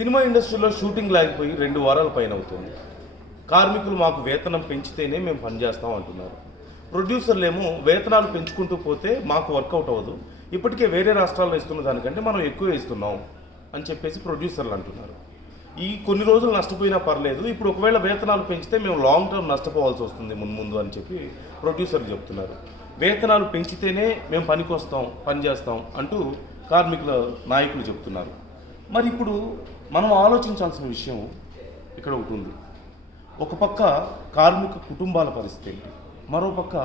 Cinema ఇండస్ట్రీలో shooting లాగిపోయి 2 వారాల పైన అవుతుంది. కార్మికులు మాకు వేతనం పెంచితేనే మేము పనిచేస్తాం అంటున్నారు. ప్రొడ్యూసర్లేమో వేతనాలు పెంచుకుంటూ పోతే మాకు వర్కౌట్ అవ్వదు, ఇప్పటికే వేరే రాష్ట్రాల్లో ఇస్తున్న దానికంటే మనం ఎక్కువ ఇస్తున్నాం అని చెప్పేసి ప్రొడ్యూసర్లు అంటున్నారు. ఈ కొన్ని రోజులు నష్టపోయినా పర్లేదు, ఇప్పుడు ఒకవేళ వేతనాలు పెంచితే మేము లాంగ్ టర్మ్ నష్టపోవాల్సి వస్తుంది ముందు అని చెప్పి ప్రొడ్యూసర్లు చెప్తున్నారు. వేతనాలు పెంచితేనే మేము పనికొస్తాం, పనిచేస్తాం అంటూ కార్మికుల నాయకులు చెప్తున్నారు. మరి ఇప్పుడు మనం ఆలోచించాల్సిన విషయం ఇక్కడ ఒకటి ఉంది. ఒక పక్క కార్మిక కుటుంబాల పరిస్థితి ఏంటి, మరోపక్క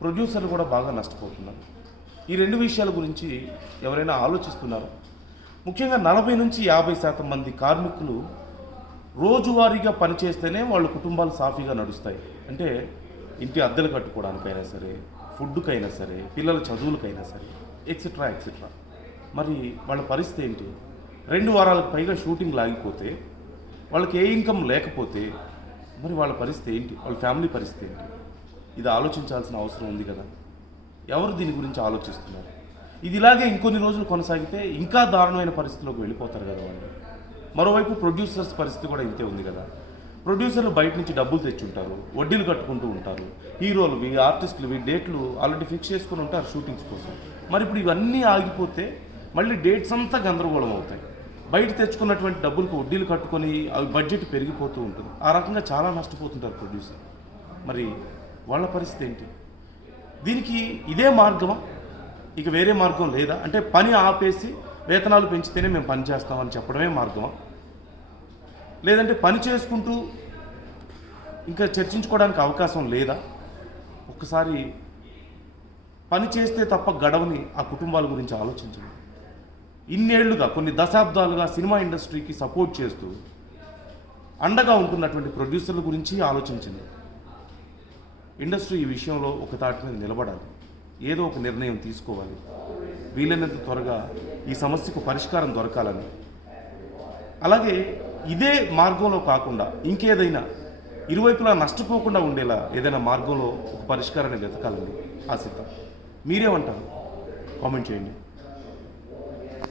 ప్రొడ్యూసర్లు కూడా బాగా నష్టపోతున్నారు. ఈ 2 విషయాల గురించి ఎవరైనా ఆలోచిస్తున్నారు? ముఖ్యంగా 40 నుంచి 50% మంది కార్మికులు రోజువారీగా పనిచేస్తేనే వాళ్ళ కుటుంబాలు సాఫీగా నడుస్తాయి. అంటే ఇంటి అద్దెలు కట్టుకోవడానికైనా సరే, ఫుడ్కైనా సరే, పిల్లల చదువులకైనా సరే, ఎక్సెట్రా ఎక్సెట్రా. మరి వాళ్ళ పరిస్థితి ఏంటి? 2 వారాలకు పైగా షూటింగ్ లాగిపోతే, వాళ్ళకి ఏ ఇన్కమ్ లేకపోతే మరి వాళ్ళ పరిస్థితి ఏంటి? వాళ్ళ ఫ్యామిలీ పరిస్థితి ఏంటి? ఇది ఆలోచించాల్సిన అవసరం ఉంది కదా. ఎవరు దీని గురించి ఆలోచిస్తున్నారు? ఇది ఇలాగే ఇంకొన్ని రోజులు కొనసాగితే ఇంకా దారుణమైన పరిస్థితిలోకి వెళ్ళిపోతారు కదా వాళ్ళు. మరోవైపు ప్రొడ్యూసర్స్ పరిస్థితి కూడా ఇంతే ఉంది కదా. ప్రొడ్యూసర్లు బయట నుంచి డబ్బులు తెచ్చుంటారు, వడ్డీలు కట్టుకుంటూ ఉంటారు. హీరోలు, ఆర్టిస్టులు డేట్లు ఆల్రెడీ ఫిక్స్ చేసుకుని ఉంటారు షూటింగ్స్ కోసం. మరి ఇప్పుడు ఇవన్నీ ఆగిపోతే మళ్ళీ డేట్స్ అంతా గందరగోళం అవుతాయి. బయట తెచ్చుకున్నటువంటి డబ్బులకు వడ్డీలు కట్టుకొని అవి బడ్జెట్ పెరిగిపోతూ ఉంటుంది. ఆ రకంగా చాలా నష్టపోతుంటారు ప్రొడ్యూసర్. మరి వాళ్ళ పరిస్థితి ఏంటి? దీనికి ఇదే మార్గమా? ఇక వేరే మార్గం లేదా? అంటే పని ఆపేసి వేతనాలు పెంచితేనే మేము పని చేస్తామని చెప్పడమే మార్గమా? లేదంటే పని చేసుకుంటూ ఇంకా చర్చించుకోవడానికి అవకాశం లేదా? ఒక్కసారి పని చేస్తే తప్ప గడవని ఆ కుటుంబాల గురించి ఆలోచించండి. ఇన్నేళ్లుగా, కొన్ని దశాబ్దాలుగా సినిమా ఇండస్ట్రీకి సపోర్ట్ చేస్తూ అండగా ఉంటున్నటువంటి ప్రొడ్యూసర్ల గురించి ఆలోచించండి. ఇండస్ట్రీ ఈ విషయంలో ఒక తాటి మీద నిలబడాలి, ఏదో ఒక నిర్ణయం తీసుకోవాలి. వీలైనంత త్వరగా ఈ సమస్యకు పరిష్కారం దొరకాలని, అలాగే ఇదే మార్గంలో కాకుండా ఇంకేదైనా ఇరువైపులా నష్టపోకుండా ఉండేలా ఏదైనా మార్గంలో ఒక పరిష్కారాన్ని వెతకాలని ఆశిద్దాం. మీరేమంటారు? కామెంట్ చేయండి.